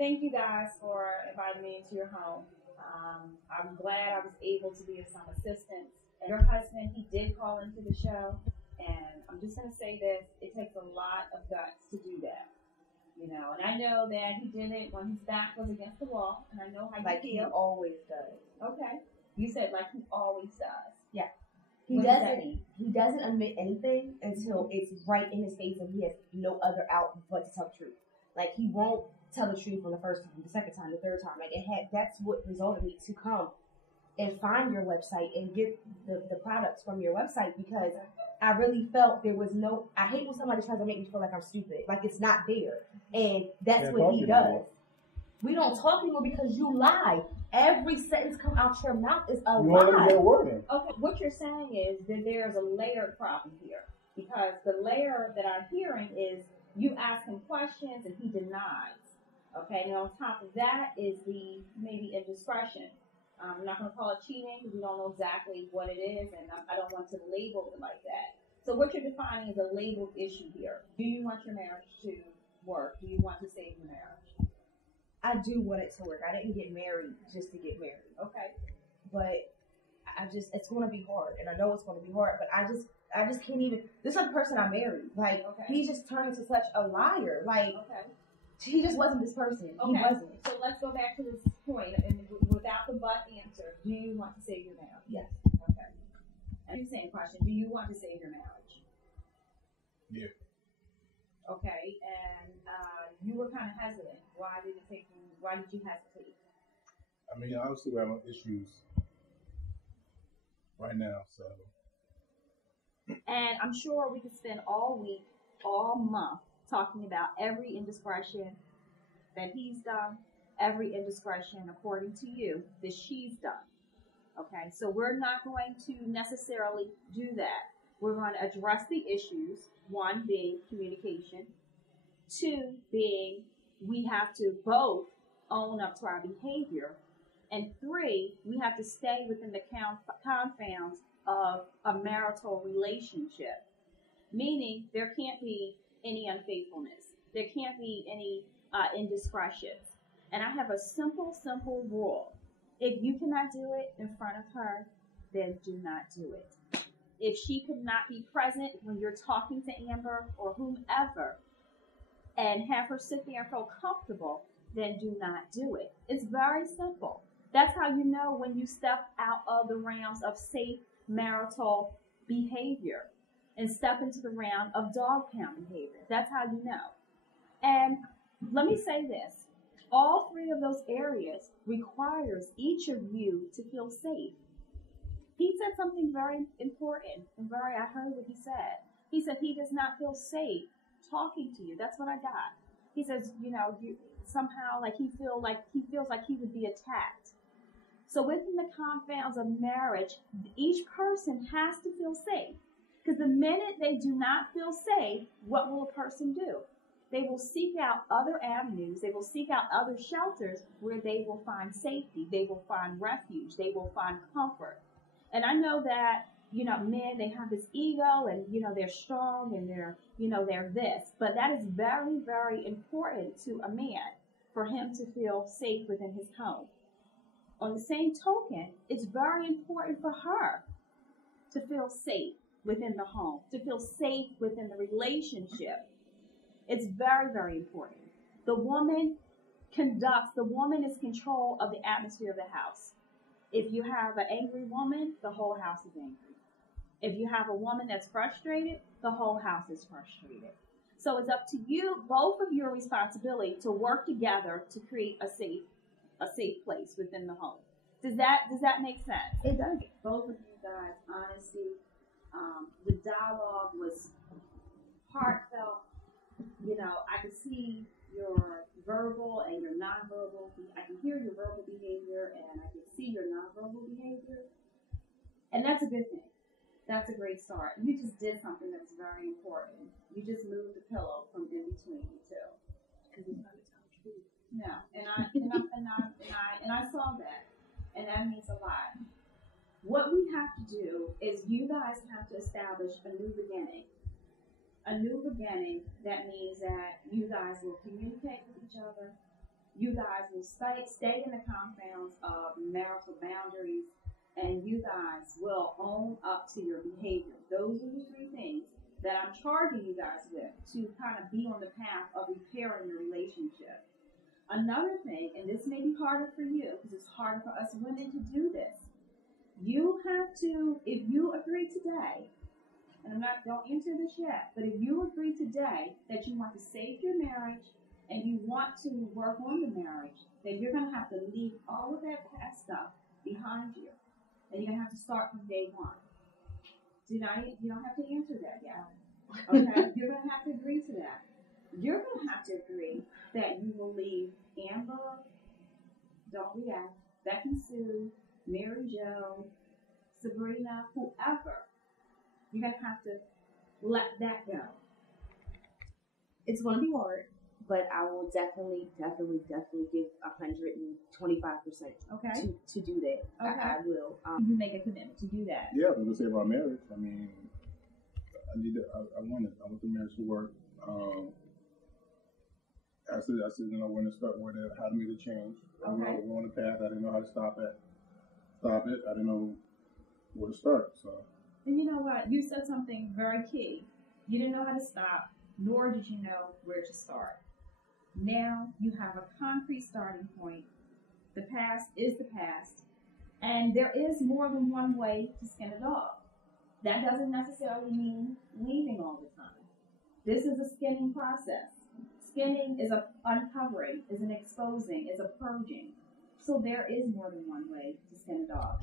Thank you guys for inviting me into your home. I'm glad I was able to be of some assistance. And your husband, he did call into the show, and I'm just going to say this: it takes a lot of guts to do that. And I know that he did it when his back was against the wall, and I know how like you feel. He always does. Okay, you said like he always does. Yeah. He doesn't admit anything until it's right in his face and he has no other out but to tell the truth. Like he won't tell the truth on the first time, the second time, the third time. That's what resulted me to come and find your website and get the products from your website, because I really felt there was no. I hate when somebody tries to make me feel like I'm stupid, like it's not there, and that's what he does. We don't talk anymore because you lie. Every sentence come out your mouth is a lie. You get a word in. Okay, what you're saying is that there's a layered problem here, because the layer that I'm hearing is you ask him questions and he denies. Okay, and on top of that is the maybe indiscretion. I'm not going to call it cheating because we don't know exactly what it is, and I don't want to label it like that. So what you're defining is a labeled issue here. Do you want your marriage to work? Do you want to save your marriage? I do want it to work. I didn't get married just to get married. Okay. But it's going to be hard, and I know it's going to be hard, but I just can't even. This other person I married, like, okay. He just turned into such a liar. Like, okay. He just wasn't this person. Okay. He wasn't. So let's go back to this point, and without the but answer, do you want to save your marriage? Yes. Okay. And the same question, do you want to save your marriage? Yeah. Okay, and you were kind of hesitant. Why did you hesitate? I mean, obviously we're having issues right now, so. And I'm sure we could spend all week, all month, talking about every indiscretion that he's done, every indiscretion, according to you, that she's done. Okay, so we're not going to necessarily do that. We're going to address the issues, one being communication, two being we have to both own up to our behavior, and three, we have to stay within the confounds of a marital relationship, meaning there can't be any unfaithfulness. There can't be any indiscretions. And I have a simple rule. If you cannot do it in front of her, then do not do it. If she could not be present when you're talking to Amber or whomever and have her sit there and feel comfortable, then do not do it. It's very simple. That's how you know when you step out of the realms of safe marital behavior and step into the realm of dog pound behavior. That's how you know. And let me say this. All three of those areas requires each of you to feel safe. He said something very important and I heard what he said. He said he does not feel safe talking to you. That's what I got. He says, you somehow like he feels like he would be attacked. So within the confounds of marriage, each person has to feel safe. Because the minute they do not feel safe, what will a person do? They will seek out other avenues. They will seek out other shelters where they will find safety. They will find refuge. They will find comfort. And I know that, men, they have this ego and, they're strong and they're this. But that is very, very important to a man for him to feel safe within his home. On the same token, it's very important for her to feel safe within the home, to feel safe within the relationship. It's very, very important. The woman is control of the atmosphere of the house. If you have an angry woman, the whole house is angry. If you have a woman that's frustrated, the whole house is frustrated. So it's up to you, both of your responsibility to work together to create a safe place within the home. Does that make sense? It does. Both of you guys, honesty, the dialogue was heartfelt. I can see your verbal and your nonverbal. I can hear your verbal behavior and I can see your nonverbal behavior. And that's a good thing. That's a great start. You just did something that's very important. You just moved the pillow from in between you two. Because it's not a truth. No, and I saw that, and that means a lot. What we have to do is you guys have to establish a new beginning. A new beginning, that means that you guys will communicate with each other. you guys will stay in the confines of marital boundaries, and you guys will own up to your behavior. Those are the three things that I'm charging you guys with to kind of be on the path of repairing your relationship. Another thing, and this may be harder for you because it's harder for us women to do this. You have to, if you agree today, and don't answer this yet, but if you agree today that you want to save your marriage and you want to work on the marriage, then you're going to have to leave all of that past stuff behind you. And you're going to have to start from day one. You don't have to answer that yet. Okay? You're going to have to agree to that. You're going to have to agree that you will leave Amber, don't react, Becky Sue, Mary Jo, Sabrina, whoever. You're going to have to let that go. It's going to be hard, but I will definitely give 125% Okay. to do that. Okay. I will. You make a commitment to do that. Yeah, but let's say about marriage. I mean, I want the marriage to work. I said, when to start, how to make a change. Okay. We're on the path. I didn't know how to stop it. I didn't know where to start. So. And you know what? You said something very key. You didn't know how to stop, nor did you know where to start. Now you have a concrete starting point. The past is the past. And there is more than one way to skin a dog. That doesn't necessarily mean leaving all the time. This is a skinning process. Skinning is an uncovering, is an exposing, is a purging. So there is more than one way to skin a dog.